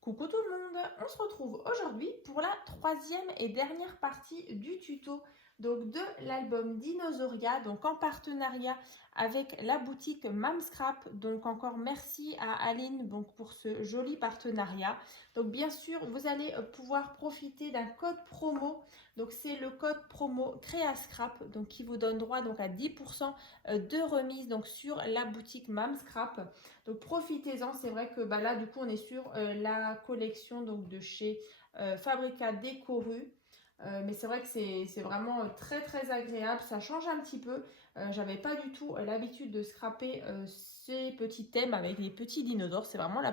Coucou tout le monde, on se retrouve aujourd'hui pour la troisième et dernière partie du tuto de l'album Dinosauria, donc en partenariat avec la boutique Mamscrap. Donc encore merci à Aline pour ce joli partenariat. Donc bien sûr, vous allez pouvoir profiter d'un code promo. Donc c'est le code promo CréaScrap donc qui vous donne droit donc à 10% de remise donc sur la boutique Mamscrap. Donc profitez-en, c'est vrai que là du coup on est sur la collection donc de chez Fabrica Décoru. Mais c'est vrai que c'est vraiment très très agréable, ça change un petit peu. J'avais pas du tout l'habitude de scraper ces petits thèmes avec les petits dinosaures, c'est vraiment la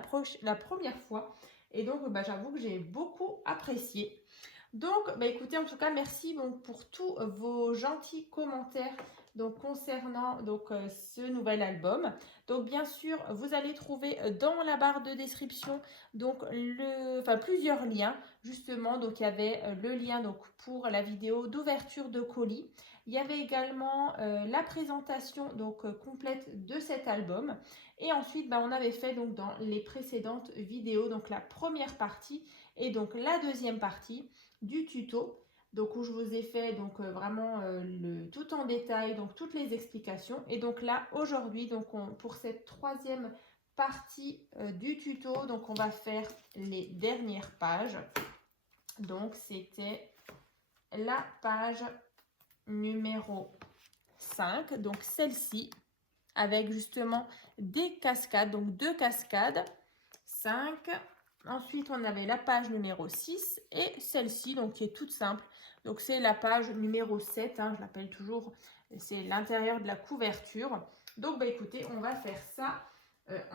première fois. Et donc j'avoue que j'ai beaucoup apprécié. Donc, écoutez, en tout cas, merci pour tous vos gentils commentaires concernant ce nouvel album. Donc, bien sûr, vous allez trouver dans la barre de description plusieurs liens. Justement, donc il y avait le lien pour la vidéo d'ouverture de colis. Il y avait également la présentation complète de cet album. Et ensuite, on avait fait dans les précédentes vidéos donc la première partie et donc la deuxième partie du tuto où je vous ai fait vraiment tout en détail, donc toutes les explications. Et donc là aujourd'hui pour cette troisième partie du tuto, donc on va faire les dernières pages. Donc c'était la page numéro 5, donc celle-ci avec justement des cascades, donc 2 cascades, 5. Ensuite, on avait la page numéro 6 et celle-ci, donc qui est toute simple. Donc, c'est la page numéro 7, je l'appelle toujours, c'est l'intérieur de la couverture. Donc, écoutez, on va faire ça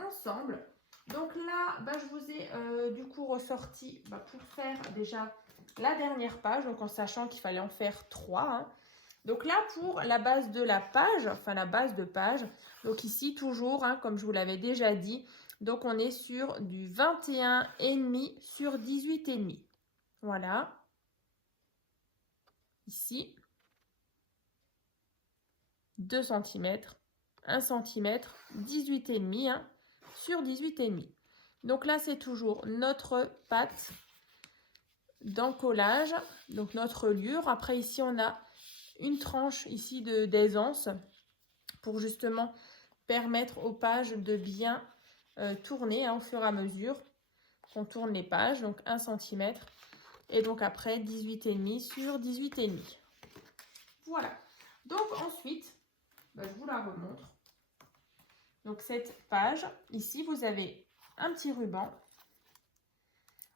ensemble. Donc là, je vous ai du coup ressorti pour faire déjà la dernière page, donc en sachant qu'il fallait en faire 3. Donc là, pour la base de la page, enfin la base de page, donc ici toujours, comme je vous l'avais déjà dit, donc on est sur du 21,5 sur 18,5. Voilà. Ici, 2 cm, 1 cm, 18,5 sur 18,5. Donc là, c'est toujours notre pâte d'encollage, donc notre lure. Après, ici, on a une tranche ici d'aisance pour justement permettre aux pages de bien tourner au fur et à mesure qu'on tourne les pages, donc 1 cm. Et donc après 18,5 sur 18,5. Voilà. Donc ensuite, je vous la remontre. Donc cette page, ici vous avez un petit ruban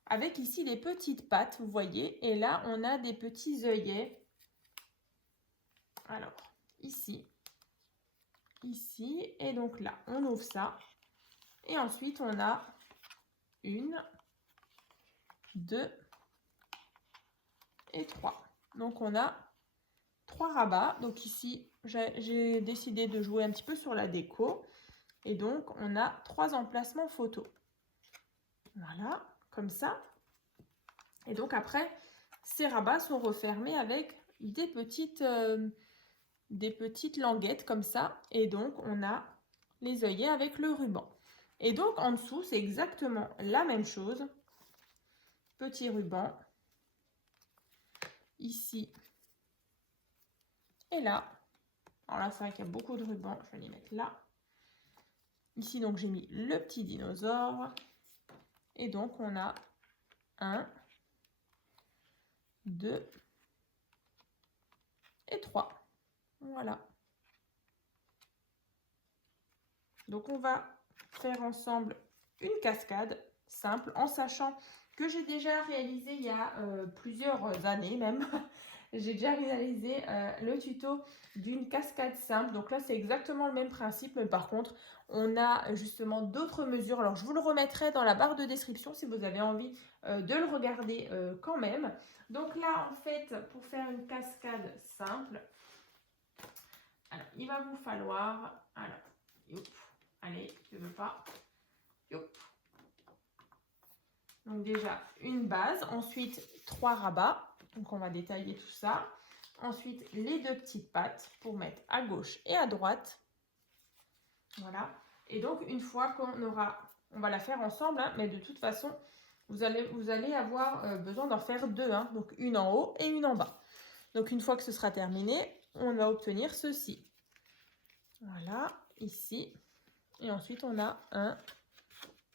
avec ici les petites pattes, vous voyez. Et là, on a des petits œillets. Alors, ici, et donc là, on ouvre ça. Et ensuite, on a 1, 2 et 3. Donc, on a 3 rabats. Donc ici, j'ai décidé de jouer un petit peu sur la déco. Et donc, on a 3 emplacements photos. Voilà, comme ça. Et donc après, ces rabats sont refermés avec des petites languettes comme ça. Et donc, on a les œillets avec le ruban. Et donc, en dessous, c'est exactement la même chose. Petit ruban. Ici. Et là. Alors là, c'est vrai qu'il y a beaucoup de rubans. Je vais les mettre là. Ici, donc, j'ai mis le petit dinosaure. Et donc, on a 1, 2 et 3. Voilà. Donc, on va faire ensemble une cascade simple en sachant que j'ai déjà réalisé il y a plusieurs années même. J'ai déjà réalisé le tuto d'une cascade simple. Donc là, c'est exactement le même principe, mais par contre, on a justement d'autres mesures. Alors, je vous le remettrai dans la barre de description si vous avez envie de le regarder quand même. Donc là, en fait, pour faire une cascade simple, alors, il va vous falloir... Alors, youp, allez, je ne veux pas... Youp. Donc déjà, une base, ensuite 3 rabats. Donc on va détailler tout ça. Ensuite, les 2 petites pattes pour mettre à gauche et à droite. Voilà. Et donc, une fois qu'on aura... On va la faire ensemble, mais de toute façon, vous allez avoir besoin d'en faire deux, hein, donc une en haut et une en bas. Donc une fois que ce sera terminé, on va obtenir ceci. Voilà, ici. Et ensuite, on a 1,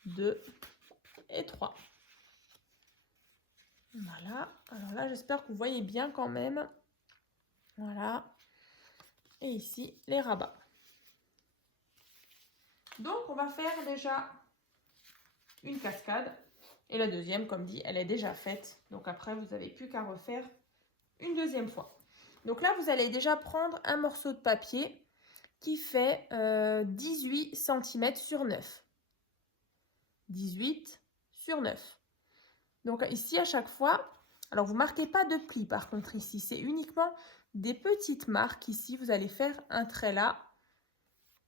2 et 3. Voilà, alors là, j'espère que vous voyez bien quand même. Voilà. Et ici, les rabats. Donc, on va faire déjà une cascade. Et la deuxième, comme dit, elle est déjà faite. Donc après, vous n'avez plus qu'à refaire une deuxième fois. Donc là, vous allez déjà prendre un morceau de papier qui fait 18 cm sur 9. 18 sur 9. Donc ici, à chaque fois, alors vous ne marquez pas de pli par contre ici, c'est uniquement des petites marques. Ici, vous allez faire un trait là,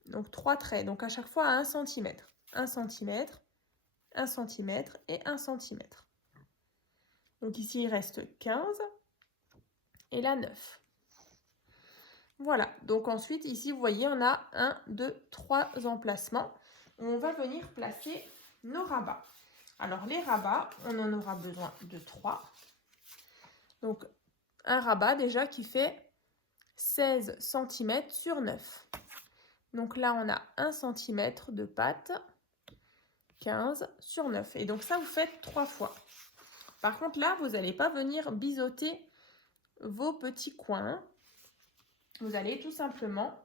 donc 3 traits, donc à chaque fois à 1 cm. 1 cm, 1 cm et 1 cm. Donc ici, il reste 15 et là 9. Voilà, donc ensuite, ici, vous voyez, on a 1, 2, 3 emplacements où on va venir placer nos rabats. Alors, les rabats, on en aura besoin de 3. Donc, un rabat déjà qui fait 16 cm sur 9. Donc là, on a 1 cm de pâte, 15 sur 9. Et donc ça, vous faites 3 fois. Par contre, là, vous n'allez pas venir biseauter vos petits coins. Vous allez tout simplement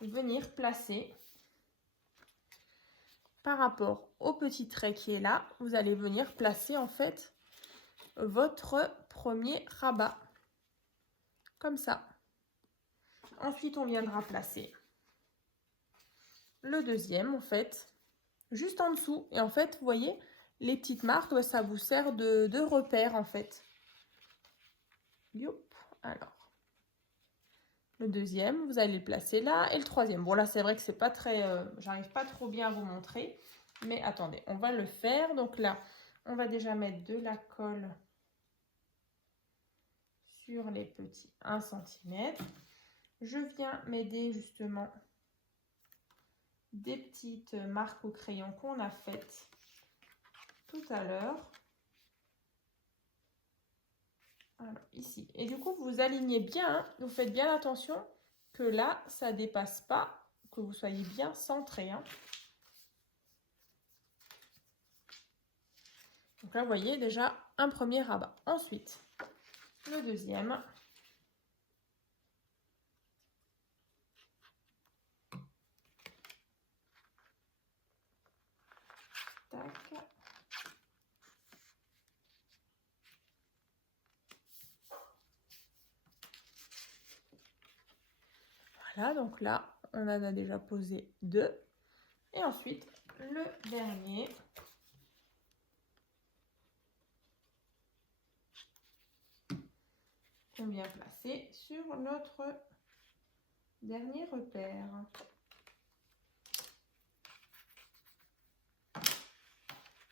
venir placer par rapport au petit trait qui est là. Vous allez venir placer en fait votre premier rabat. Comme ça. Ensuite, on viendra placer le deuxième en fait, juste en dessous. Et en fait, vous voyez, les petites marques, ça vous sert de repère en fait. Youp. Alors, le deuxième, vous allez le placer là. Et le troisième, bon là, c'est vrai que c'est pas très... j'arrive pas trop bien à vous montrer. Mais attendez, on va le faire. Donc là, on va déjà mettre de la colle sur les petits 1 cm. Je viens m'aider justement des petites marques au crayon qu'on a faites tout à l'heure. Alors, ici. Et du coup, vous alignez bien, hein, vous faites bien attention que là, ça ne dépasse pas, que vous soyez bien centré. Hein. Donc là, vous voyez déjà un premier rabat. Ensuite, le deuxième. Tac. Voilà, donc là, on en a déjà posé 2. Et ensuite, le dernier. On vient placer sur notre dernier repère.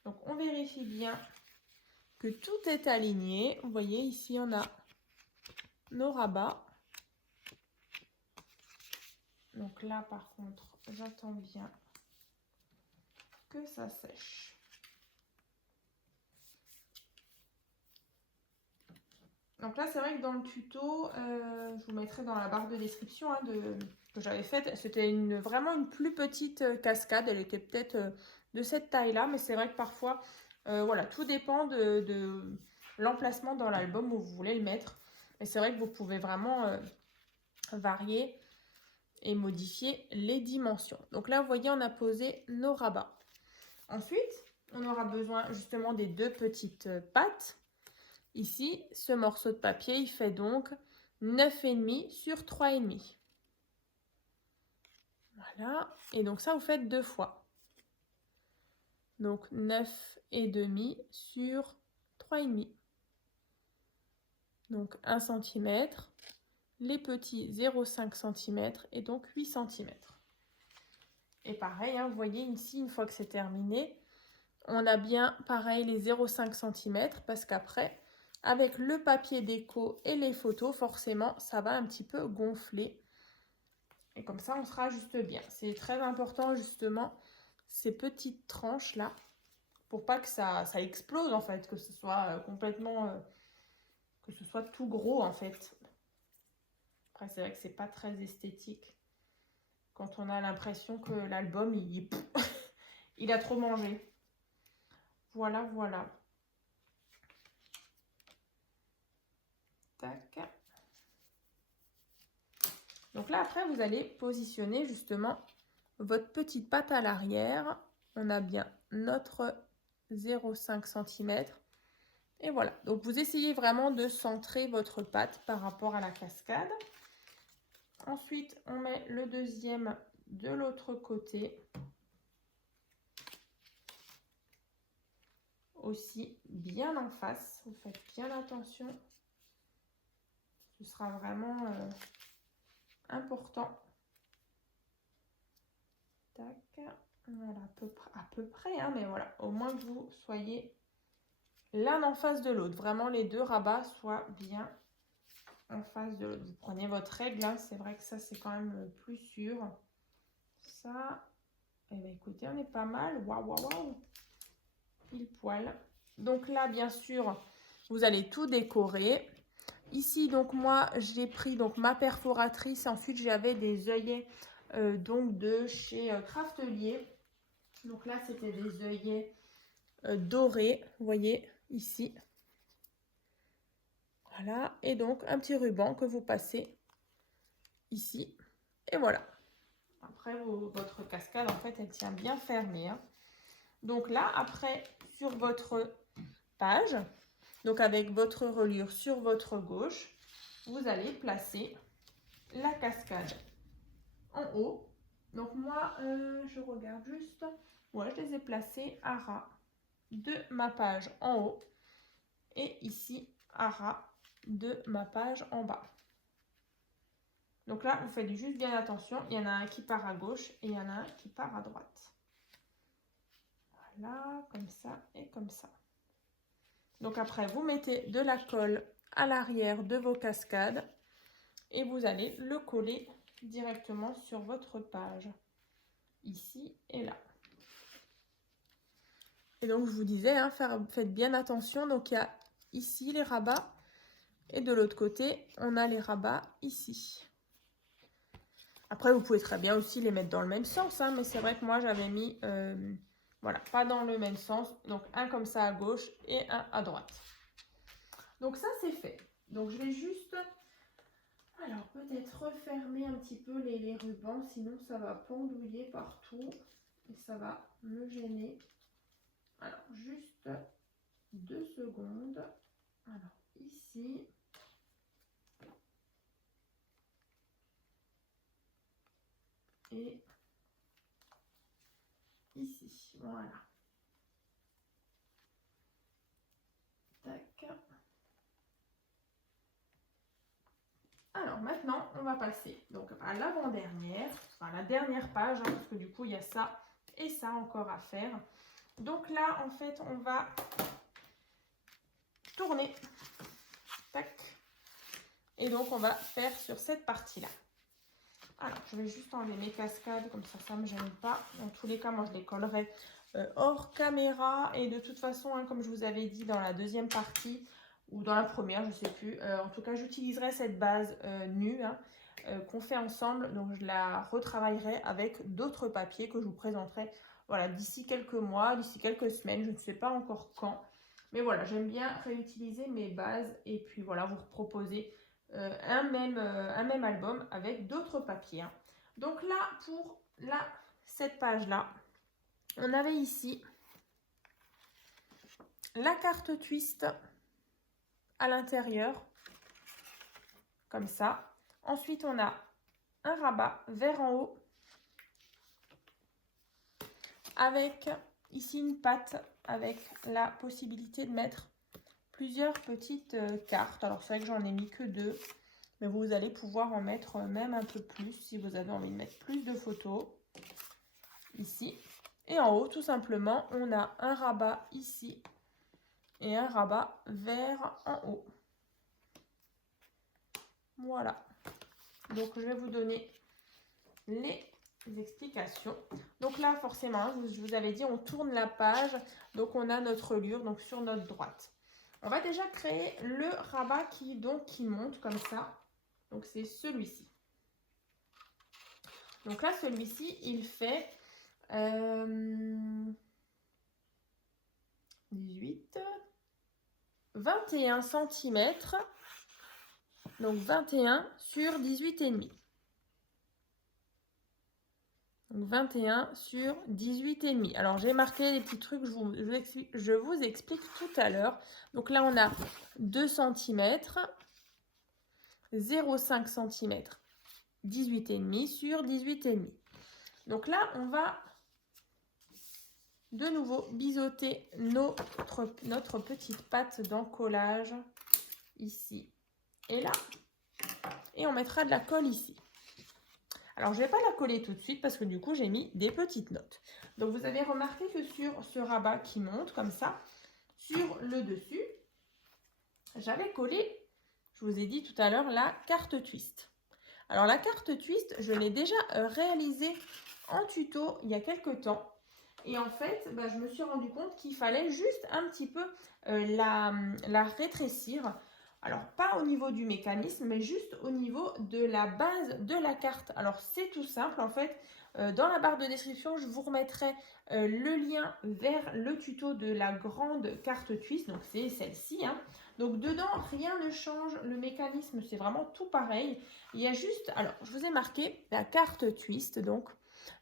Donc, on vérifie bien que tout est aligné. Vous voyez, ici, on a nos rabats. Donc là, par contre, j'attends bien que ça sèche. Donc là, c'est vrai que dans le tuto, je vous mettrai dans la barre de description hein, que j'avais faite. C'était vraiment une plus petite cascade. Elle était peut-être de cette taille-là, mais c'est vrai que parfois, voilà, tout dépend de l'emplacement dans l'album où vous voulez le mettre. Et c'est vrai que vous pouvez vraiment varier et modifier les dimensions. Donc là, vous voyez, on a posé nos rabats. Ensuite, on aura besoin justement des 2 petites pattes. Ici, ce morceau de papier, il fait donc 9,5 sur 3,5. Voilà. Et donc ça, vous faites 2 fois. Donc 9,5 sur 3,5. Donc 1 cm. Les petits 0,5 cm et donc 8 cm. Et pareil, hein, vous voyez ici, une fois que c'est terminé, on a bien pareil les 0,5 cm parce qu'après, avec le papier déco et les photos, forcément, ça va un petit peu gonfler. Et comme ça, on sera juste bien. C'est très important, justement, ces petites tranches-là. pour pas que ça explose en fait, que ce soit complètement, que ce soit tout gros en fait. Après c'est vrai que c'est pas très esthétique quand on a l'impression que l'album il a trop mangé. Voilà, voilà. Tac. Donc là, après, vous allez positionner justement votre petite patte à l'arrière. On a bien notre 0,5 cm. Et voilà. Donc, vous essayez vraiment de centrer votre patte par rapport à la cascade. Ensuite, on met le deuxième de l'autre côté. Aussi bien en face. Vous faites bien attention. Ce sera vraiment important. Tac. Voilà, à peu près, hein, mais voilà, au moins que vous soyez l'un en face de l'autre. Vraiment, les deux rabats soient bien en face de l'autre. Vous prenez votre règle, hein, c'est vrai que ça, c'est quand même plus sûr. Ça, eh bien, écoutez, on est pas mal. Waouh, waouh, waouh. Pile poil. Donc là, bien sûr, vous allez tout décorer. Ici, donc moi, j'ai pris donc ma perforatrice. Ensuite, j'avais des œillets donc de chez Craftelier. Donc là, c'était des œillets dorés, vous voyez, ici. Voilà, et donc un petit ruban que vous passez ici. Et voilà. Après, votre cascade, en fait, elle tient bien fermée. Hein. Donc là, après, sur votre page, donc avec votre reliure sur votre gauche, vous allez placer la cascade en haut. Donc moi, je regarde juste. Ouais, je les ai placés à ras de ma page en haut. Et ici, à ras de ma page en bas. Donc là, vous faites juste bien attention. Il y en a un qui part à gauche et il y en a un qui part à droite. Voilà, comme ça et comme ça. Donc après, vous mettez de la colle à l'arrière de vos cascades et vous allez le coller directement sur votre page. Ici et là. Et donc, je vous disais, hein, faites bien attention. Donc, il y a ici les rabats et de l'autre côté, on a les rabats ici. Après, vous pouvez très bien aussi les mettre dans le même sens, hein, mais c'est vrai que moi, j'avais mis, voilà, pas dans le même sens. Donc, un comme ça à gauche et un à droite. Donc, ça, c'est fait. Donc, je vais juste, alors, peut-être refermer un petit peu les rubans, sinon ça va pendouiller partout et ça va me gêner. Alors, juste 2 secondes. Alors, ici. Et ici, voilà. Tac. Alors maintenant, on va passer donc à l'avant-dernière, enfin la dernière page, hein, parce que du coup, il y a ça et ça encore à faire. Donc là, en fait, on va tourner. Tac. Et donc, on va faire sur cette partie-là. Alors, je vais juste enlever mes cascades, comme ça ne me gêne pas. Dans tous les cas, moi, je les collerai hors caméra. Et de toute façon, hein, comme je vous avais dit dans la deuxième partie, ou dans la première, je ne sais plus. En tout cas, j'utiliserai cette base nue hein, qu'on fait ensemble. Donc, je la retravaillerai avec d'autres papiers que je vous présenterai voilà, d'ici quelques mois, d'ici quelques semaines. Je ne sais pas encore quand. Mais voilà, j'aime bien réutiliser mes bases et puis voilà, vous proposer un même album avec d'autres papiers. Hein. Donc là, pour cette page-là, on avait ici la carte twist à l'intérieur, comme ça. Ensuite, on a un rabat vers en haut, avec ici une patte, avec la possibilité de mettre plusieurs petites cartes. Alors, c'est vrai que j'en ai mis que 2, mais vous allez pouvoir en mettre même un peu plus, si vous avez envie de mettre plus de photos, ici. Et en haut, tout simplement, on a un rabat ici, et un rabat vers en haut. Voilà. Donc, je vais vous donner les explications. Donc là, forcément, je vous avais dit, on tourne la page. Donc on a notre reliure donc sur notre droite. On va déjà créer le rabat qui monte comme ça. Donc c'est celui-ci. Donc là, celui-ci, il fait 18, 21 cm. Donc 21 sur 18,5. Donc 21 sur 18,5. Alors j'ai marqué les petits trucs, je vous explique tout à l'heure. Donc là on a 2 cm, 0,5 cm, 18,5 sur 18,5. Donc là on va de nouveau biseauter notre petite pâte d'encollage ici et là. Et on mettra de la colle ici. Alors, je ne vais pas la coller tout de suite parce que du coup, j'ai mis des petites notes. Donc, vous avez remarqué que sur ce rabat qui monte comme ça, sur le dessus, j'avais collé, je vous ai dit tout à l'heure, la carte twist. Alors, la carte twist, je l'ai déjà réalisée en tuto il y a quelques temps. Et en fait, je me suis rendu compte qu'il fallait juste un petit peu la rétrécir. Alors, pas au niveau du mécanisme, mais juste au niveau de la base de la carte. Alors, c'est tout simple, en fait. Dans la barre de description, je vous remettrai le lien vers le tuto de la grande carte twist. Donc, c'est celle-ci. Hein. Donc, dedans, rien ne change. Le mécanisme, c'est vraiment tout pareil. Il y a juste, alors, je vous ai marqué la carte twist, donc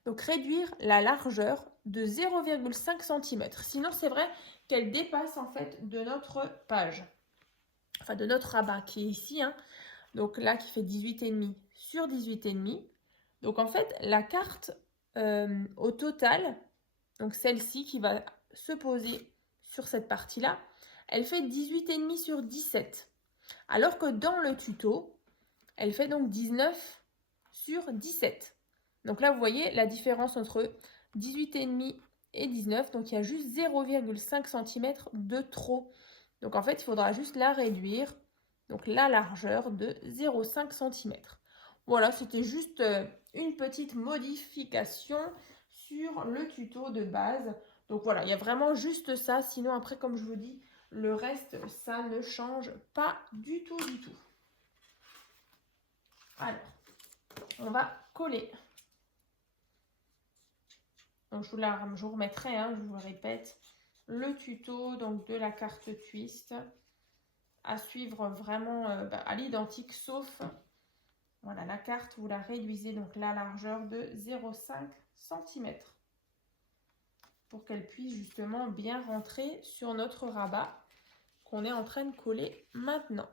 réduire la largeur de 0,5 cm. Sinon, c'est vrai qu'elle dépasse, en fait, de notre page. Enfin de notre rabat qui est ici, hein. Donc là qui fait 18,5 sur 18,5. Donc en fait la carte au total, donc celle-ci qui va se poser sur cette partie-là, elle fait 18,5 sur 17. Alors que dans le tuto, elle fait donc 19 sur 17. Donc là vous voyez la différence entre 18,5 et 19, donc il y a juste 0,5 cm de trop. Donc en fait, il faudra juste la réduire, donc la largeur de 0,5 cm. Voilà, c'était juste une petite modification sur le tuto de base. Donc voilà, il y a vraiment juste ça. Sinon après, comme je vous dis, le reste, ça ne change pas du tout, du tout. Alors, on va coller. Donc je vous remettrai, hein, je vous le répète, le tuto donc, de la carte twist à suivre vraiment à l'identique, sauf voilà, la carte, vous la réduisez donc la largeur de 0,5 cm pour qu'elle puisse justement bien rentrer sur notre rabat qu'on est en train de coller maintenant.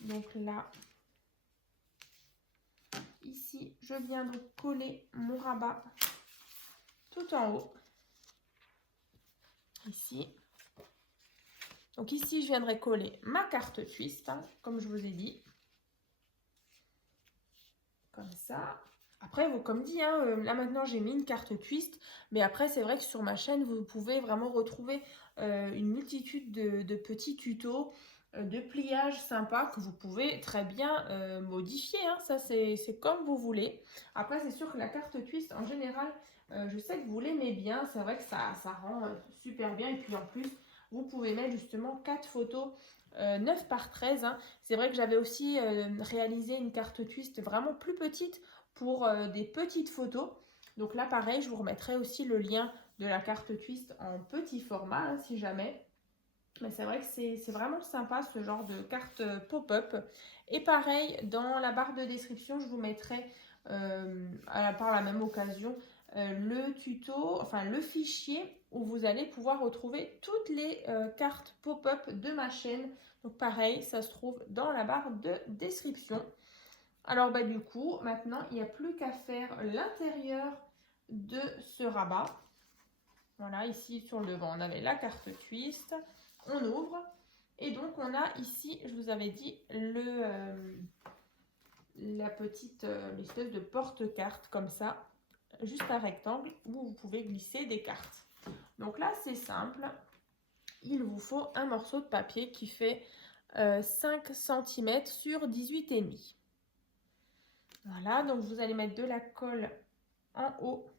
Donc là, ici, je viens de coller mon rabat tout en haut. Ici. Donc ici, je viendrai coller ma carte twist, hein, comme je vous ai dit. Comme ça. Après, comme dit, hein, là maintenant, j'ai mis une carte twist. Mais après, c'est vrai que sur ma chaîne, vous pouvez vraiment retrouver une multitude de petits tutos, de pliage sympa que vous pouvez très bien modifier. Hein. Ça, c'est comme vous voulez. Après, c'est sûr que la carte twist, en général, je sais que vous l'aimez bien. C'est vrai que ça rend super bien. Et puis en plus, vous pouvez mettre justement 4 photos 9 par 13. Hein. C'est vrai que j'avais aussi réalisé une carte twist vraiment plus petite pour des petites photos. Donc là, pareil, je vous remettrai aussi le lien de la carte twist en petit format, hein, si jamais. Mais c'est vrai que c'est vraiment sympa ce genre de carte pop-up. Et pareil, dans la barre de description, je vous mettrai par la même occasion le tuto, enfin le fichier où vous allez pouvoir retrouver toutes les cartes pop-up de ma chaîne. Donc pareil, ça se trouve dans la barre de description. Alors du coup, maintenant, il n'y a plus qu'à faire l'intérieur de ce rabat. Voilà, ici sur le devant, on avait la carte twist. On ouvre. Et donc, on a ici, je vous avais dit, la petite l'espèce de porte-carte comme ça, juste un rectangle où vous pouvez glisser des cartes. Donc là, c'est simple. Il vous faut un morceau de papier qui fait 5 cm sur 18,5. Voilà, donc vous allez mettre de la colle en haut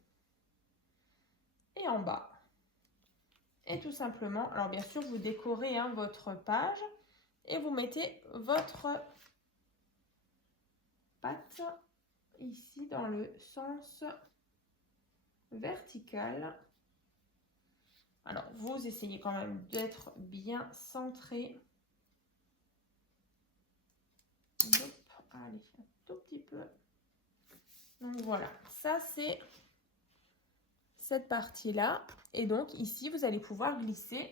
et en bas. Et tout simplement, alors bien sûr, vous décorez votre page et vous mettez votre patte ici dans le sens vertical. Alors, vous essayez quand même d'être bien centré. Hop, allez, un tout petit peu. Donc voilà, ça c'est cette partie-là. Et donc ici, vous allez pouvoir glisser,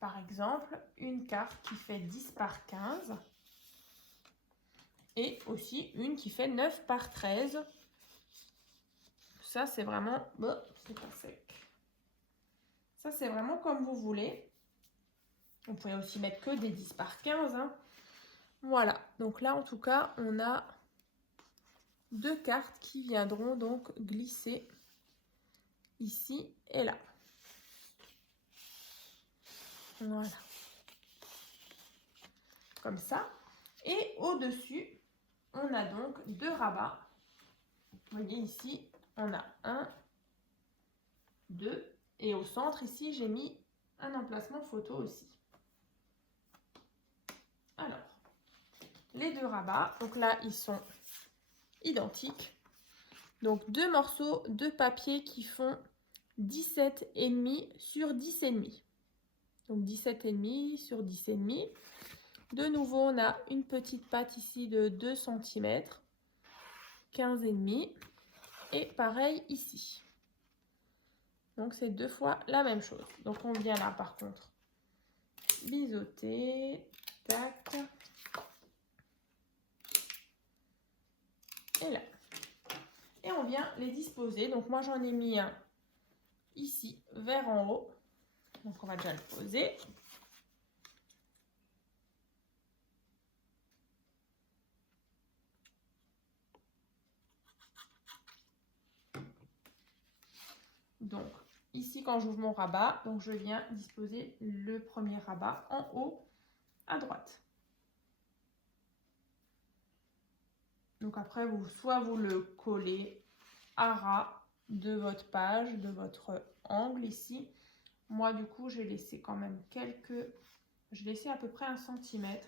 par exemple, une carte qui fait 10 par 15. Et aussi une qui fait 9 par 13. Ça, c'est vraiment... Bon, c'est pas sec. Ça, c'est vraiment comme vous voulez. Vous pouvez aussi mettre que des 10 par 15. Voilà. Donc là, en tout cas, on a 2 cartes qui viendront donc glisser ici et là. Voilà. Comme ça. Et au-dessus, on a donc 2 rabats. Vous voyez ici, on a 1, 2. Et au centre, ici, j'ai mis un emplacement photo aussi. Alors, les 2 rabats, donc là, ils sont identiques. Donc, 2 morceaux de papier qui font 17,5 sur 10,5. Donc, 17,5 sur 10,5. De nouveau, on a une petite patte ici de 2 cm, 15,5. Et pareil ici. Donc, c'est 2 fois la même chose. Donc, on vient là, par contre, biseauter. Tac. Et là. Et on vient les disposer. Donc, moi, j'en ai mis un ici, vers en haut. Donc, on va déjà le poser. Donc, ici, quand j'ouvre mon rabat, donc je viens disposer le premier rabat en haut à droite. Donc, après, soit vous le collez à ras de votre page, de votre angle ici. Moi, du coup, j'ai laissé quand même j'ai laissé à peu près 1 cm.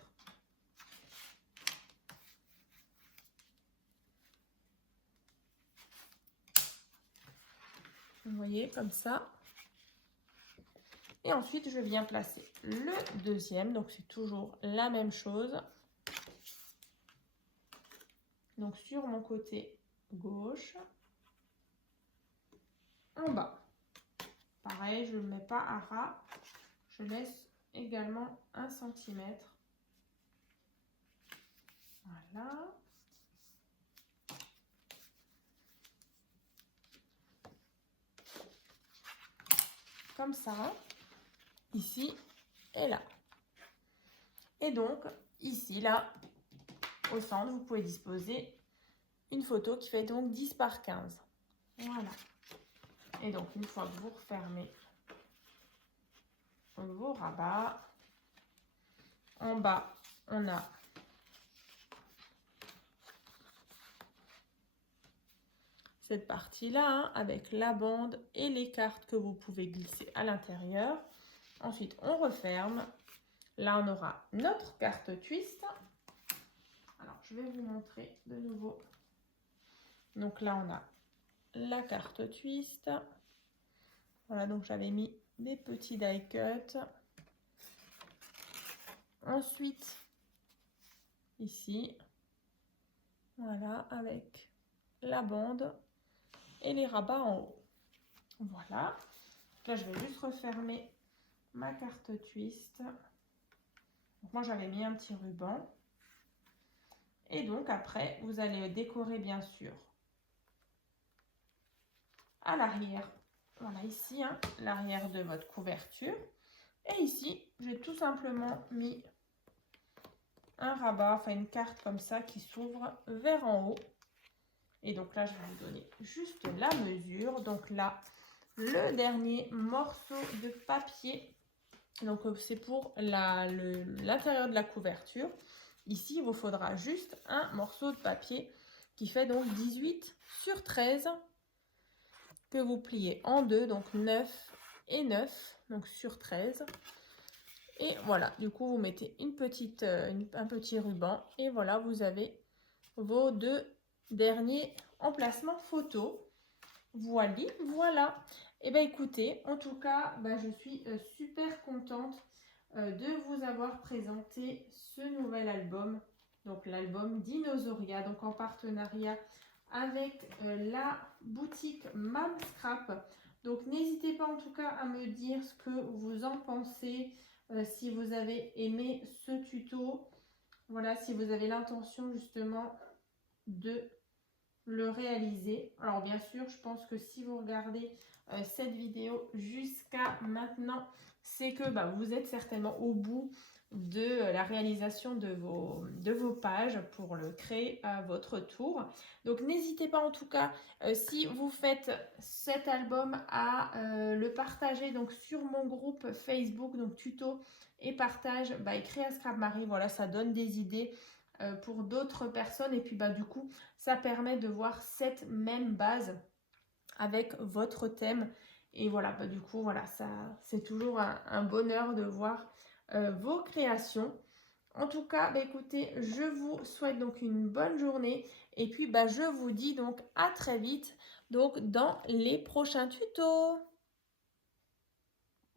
Vous voyez, comme ça. Et ensuite, je viens placer le deuxième. Donc, c'est toujours la même chose. Donc, sur mon côté gauche. En bas. Pareil, je ne le mets pas à ras. Je laisse également 1 cm. Voilà. Comme ça. Ici et là. Et donc, ici, là, au centre, vous pouvez disposer une photo qui fait donc 10 par 15. Voilà. Et donc, une fois que vous refermez vos rabats, en bas, on a cette partie-là, avec la bande et les cartes que vous pouvez glisser à l'intérieur. Ensuite, on referme. Là, on aura notre carte twist. Alors, je vais vous montrer de nouveau. Donc là, on a la carte twist. Voilà, donc j'avais mis des petits die cuts. Ensuite, ici, voilà, avec la bande et les rabats en haut. Voilà. Là, je vais juste refermer ma carte twist. Donc, moi, j'avais mis un petit ruban. Et donc, après, vous allez décorer, bien sûr, à l'arrière. Voilà, ici, l'arrière de votre couverture. Et ici, j'ai tout simplement mis un rabat, enfin une carte comme ça qui s'ouvre vers en haut. Et donc là, je vais vous donner juste la mesure. Donc là, le dernier morceau de papier. Donc c'est pour l'intérieur de la couverture. Ici, il vous faudra juste un morceau de papier qui fait donc 18 sur 13 que vous pliez en deux, donc 9 et 9, donc sur 13. Et voilà, du coup, vous mettez un petit ruban et voilà, vous avez vos deux derniers emplacements photo. Voilà. Et bien écoutez, en tout cas, je suis super contente de vous avoir présenté ce nouvel album, donc l'album Dinosauria, donc en partenariat avec la boutique Mam Scrap. Donc n'hésitez pas en tout cas à me dire ce que vous en pensez, si vous avez aimé ce tuto, voilà, si vous avez l'intention justement de le réaliser. Alors bien sûr, je pense que si vous regardez cette vidéo jusqu'à maintenant, c'est que vous êtes certainement au bout de la réalisation de vos pages pour le créer à votre tour. Donc n'hésitez pas en tout cas, si vous faites cet album, à le partager donc sur mon groupe Facebook, donc tuto et partage écrit à Scrap Marie. Voilà, ça donne des idées pour d'autres personnes et puis du coup ça permet de voir cette même base avec votre thème. Et voilà, du coup, voilà, ça c'est toujours un bonheur de voir vos créations. En tout cas, écoutez, je vous souhaite donc une bonne journée. Et puis, je vous dis donc à très vite donc dans les prochains tutos.